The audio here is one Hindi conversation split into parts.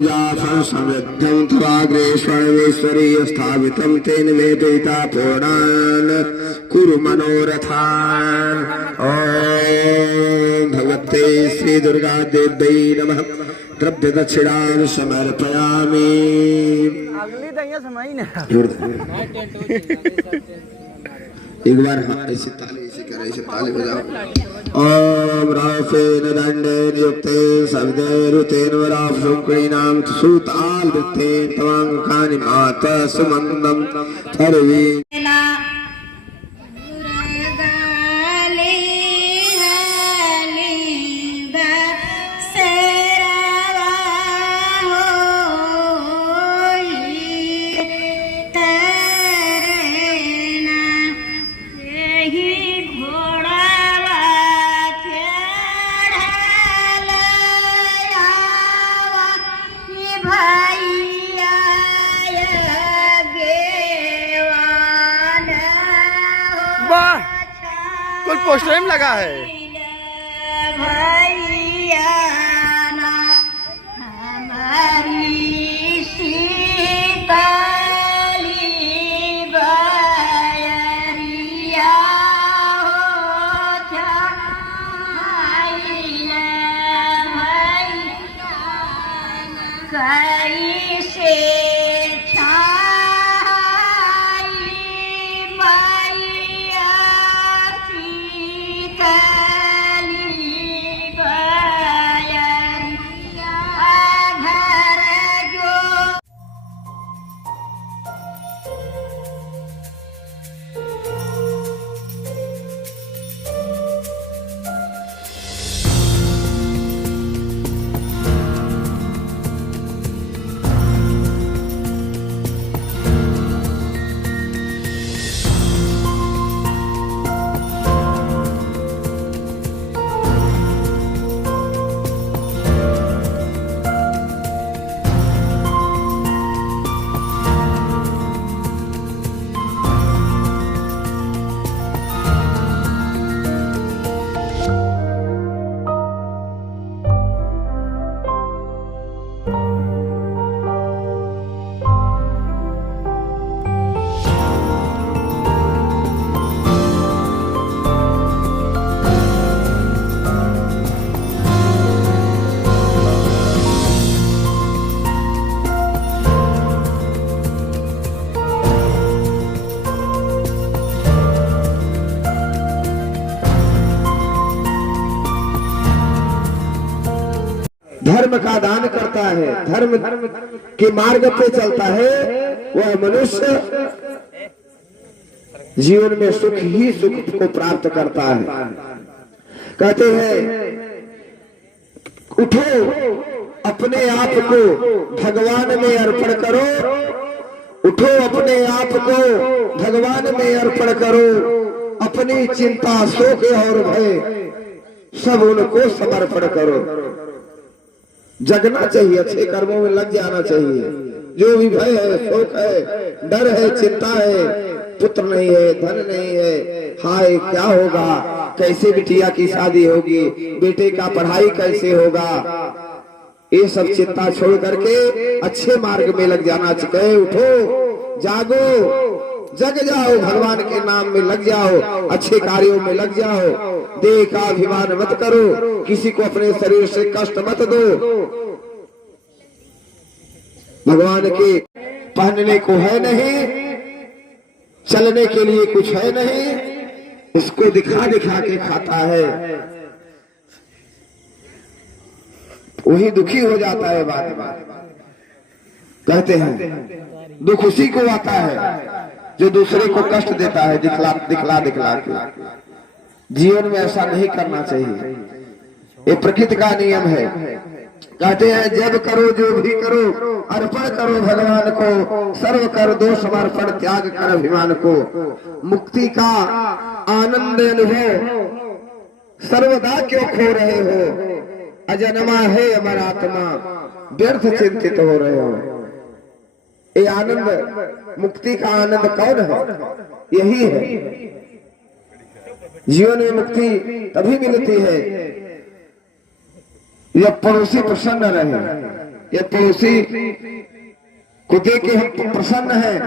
समृद्धं तवाग्रे स्वर्णेश्वरी स्थापितं तेन मे पिता पूर्णान् कुरु मनोरथान्। ॐ भगवते श्री दुर्गा देव्यै नमः। द्रव्य दक्षिणां समर्पयामि। अगली दैया समाई ना एक बार ऐसे ताली ऐसे कर ऐसे ताली बजाओ। ओम राफेन दंडेन युक्तेन सविदेरुतेन वराफ शुक्रीणाम सुताल वित्तेन तवांकानि माता सुमंदम थर्वी कुल पोस्टर में लगा है। भैया ना हमारी शीतली बयरिया हो छाइला भैया कैसे धर्म का दान करता है, धर्म के मार्ग पे चलता है, वह मनुष्य जीवन में सुख ही सुख को प्राप्त करता है। कहते हैं उठो अपने आप को भगवान में अर्पण करो, उठो अपने आप को भगवान में अर्पण करो, अपनी चिंता शोक और भय सब उनको समर्पण करो। जगना चाहिए, अच्छे कर्मों में लग जाना चाहिए। जो भी भय है, शोक है, डर है, चिंता है, पुत्र नहीं है, धन नहीं है, हाय क्या होगा, कैसे बिटिया की शादी होगी, बेटे का पढ़ाई कैसे होगा, ये सब चिंता छोड़ करके अच्छे मार्ग में लग जाना चाहिए। उठो, जागो, जग जाओ, भगवान के नाम में लग जाओ, अच्छे कार्यों में लग जाओ। देह का अभिमान मत करो, किसी को अपने शरीर से कष्ट मत दो। भगवान के पहनने को है नहीं, चलने के लिए कुछ है नहीं, इसको दिखा दिखा के खाता है, वही दुखी हो जाता है। बात बात कहते हैं दुख उसी को आता है जो दूसरे को कष्ट देता है, दिखला दिखला दिखला के। जीवन में ऐसा नहीं करना चाहिए, ये प्रकृति का नियम है। कहते हैं जब करो जो भी करो अर्पण करो भगवान को, सर्व कर दो समर्पण त्याग कर अभिमान को। मुक्ति का आनंद अनुभव सर्वदा क्यों खो रहे हो, अजन्मा है अमर आत्मा व्यर्थ चिंतित हो रहे हो। ये आनंद, मुक्ति का आनंद कौन है? यही है। जीवन में मुक्ति तभी मिलती है जब पड़ोसी प्रसन्न रहे। ये पड़ोसी को देख के हम प्रसन्न हैं,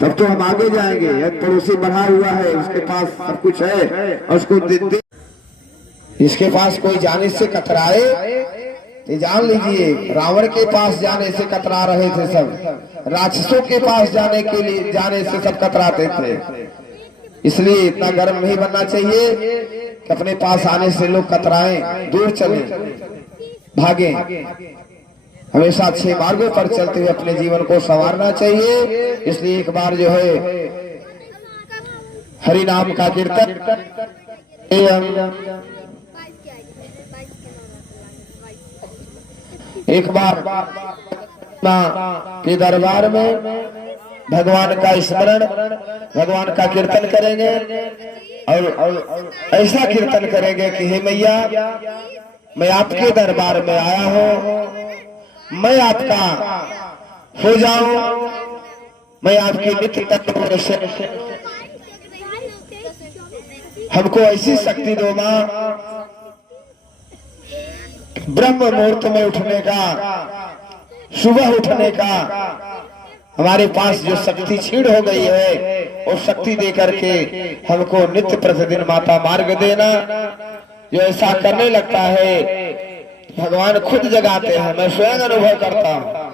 तब तो हम आगे जाएंगे। एक पड़ोसी बढ़ा हुआ है, उसके पास सब कुछ है और उसको दे इसके पास कोई जाने से कतराए तो जान लीजिए रावण के पास जाने से कतरा रहे थे सब, राक्षसों के पास जाने के लिए जाने से सब कतराते थे। इसलिए इतना गर्म नहीं बनना चाहिए कि अपने पास आने से लोग कतराएं, दूर चले, भागे। हमेशा अच्छे मार्गों पर चलते हुए अपने जीवन को संवारना चाहिए। इसलिए एक बार जो है हरि नाम का कीर्तन एक बार मां के दरबार में भगवान का स्मरण, भगवान का कीर्तन करेंगे और ऐसा कीर्तन करेंगे कि हे मैया, मैं आपके दरबार में आया हूँ, मैं आपका हो जाऊं, मैं आपकी नित्य तत्व से हमको ऐसी शक्ति दो मां, ब्रह्म मुहूर्त में उठने का, सुबह उठने का हमारे पास जो शक्ति छीड़ हो गई है, वो शक्ति दे करके हमको नित्य प्रतिदिन माता मार्ग देना। जो ऐसा करने लगता है भगवान खुद जगाते हैं। मैं स्वयं अनुभव करता हूँ,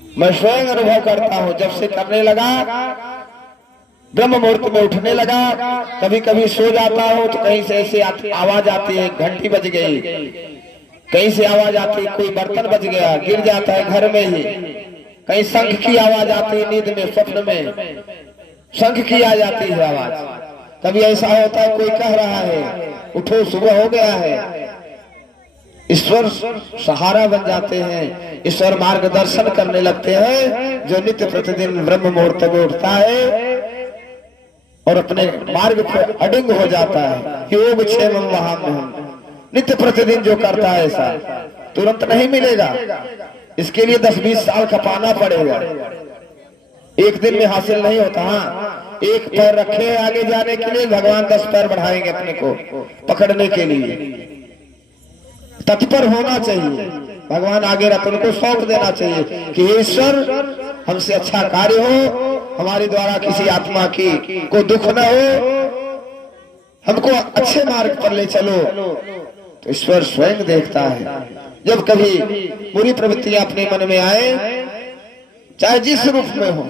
मैं स्वयं अनुभव करता हूँ। जब से करने लगा, ब्रह्म मुहूर्त में उठने लगा, कभी कभी सो जाता हूँ तो कहीं से ऐसे आवाज आती है, घंटी बज गई, कहीं से आवाज आती है, कोई बर्तन बज गया, गिर जाता है घर में ही, कहीं शंख की आवाज आती है, नींद में, स्वप्न में शंख की आ जाती है आवाज। कभी ऐसा होता है कोई कह रहा है उठो सुबह हो गया है। ईश्वर सहारा बन जाते हैं, ईश्वर मार्गदर्शन करने लगते हैं। जो नित्य प्रतिदिन ब्रह्म मुहूर्त में उठता है और अपने मार्ग पर अडिंग हो जाता है, योग क्षेम वहां में नित्य प्रतिदिन जो करता है ऐसा तुरंत नहीं मिलेगा। इसके लिए 10-20 साल खपाना पड़ेगा, एक दिन में हासिल नहीं होता। हाँ, एक पैर रखे आगे जाने के लिए, भगवान 10 पैर बढ़ाएंगे अपने को पकड़ने के लिए। तत्पर होना चाहिए, भगवान आगे रख, उनको सौंप देना चाहिए कि ईश्वर हमसे अच्छा कार्य हो, हमारे द्वारा किसी आत्मा की को दुख न हो, हमको अच्छे मार्ग पर ले चलो। तो ईश्वर स्वयं देखता है। जब कभी बुरी प्रवृत्तियां अपने मन में आए, चाहे जिस रूप में हो,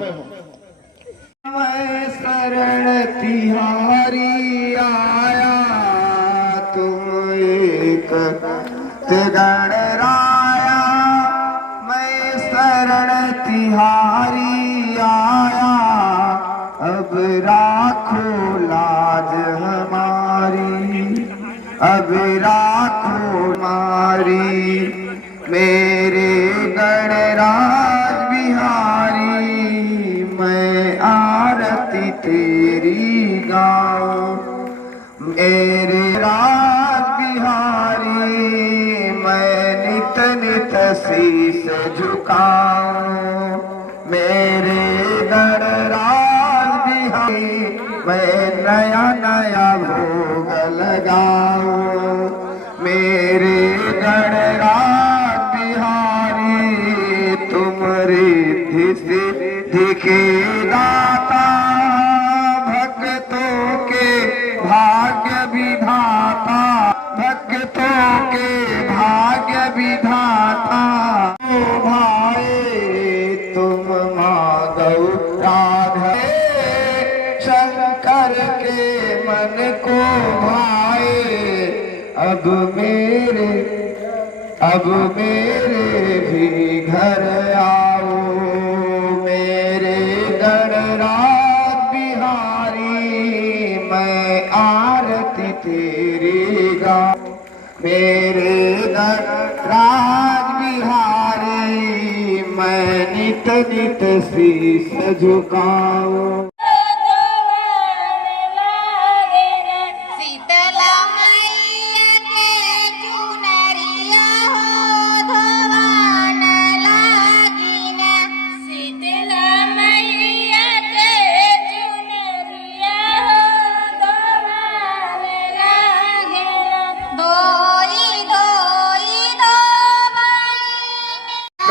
मैं शरण तिहारी आया, तुम एक गणराया, मैं शरण तिहारी आया, अब राखो लाज हमारी, अब राखो हमारी, मेरे गणराज बिहारी, मैं आरती तेरी गाऊं, मेरे राज बिहारी, मैं नित नित शीस झुकाऊं, मेरे गणराज बिहारी, मैं नया नया भोग लगाऊं, मेरे गणराज बिहारी, तुम रिद्धि सिद्धि के दाता, भक्तों के भाग्य विधाता, भक्तों के भाग्य विधाता, ओ भाई तुम माँ गौ राधे, शंकर के मन को भाए, अब मेरे भी घर आओ, मेरे गणराज बिहारी, मैं आरती तेरी गाऊं, मेरे गणराज बिहारी, मैं नित नित शीस झुकाऊं।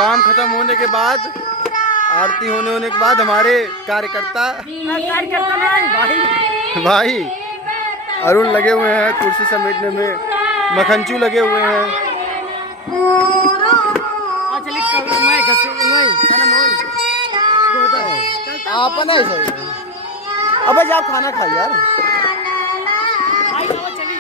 काम खत्म होने के बाद, आरती होने के बाद हमारे कार्यकर्ता भाई अरुण लगे हुए हैं कुर्सी समेटने में, मखनचू लगे हुए हैं। आप नहीं सही, अबे जाओ खाना खाइए यार। चली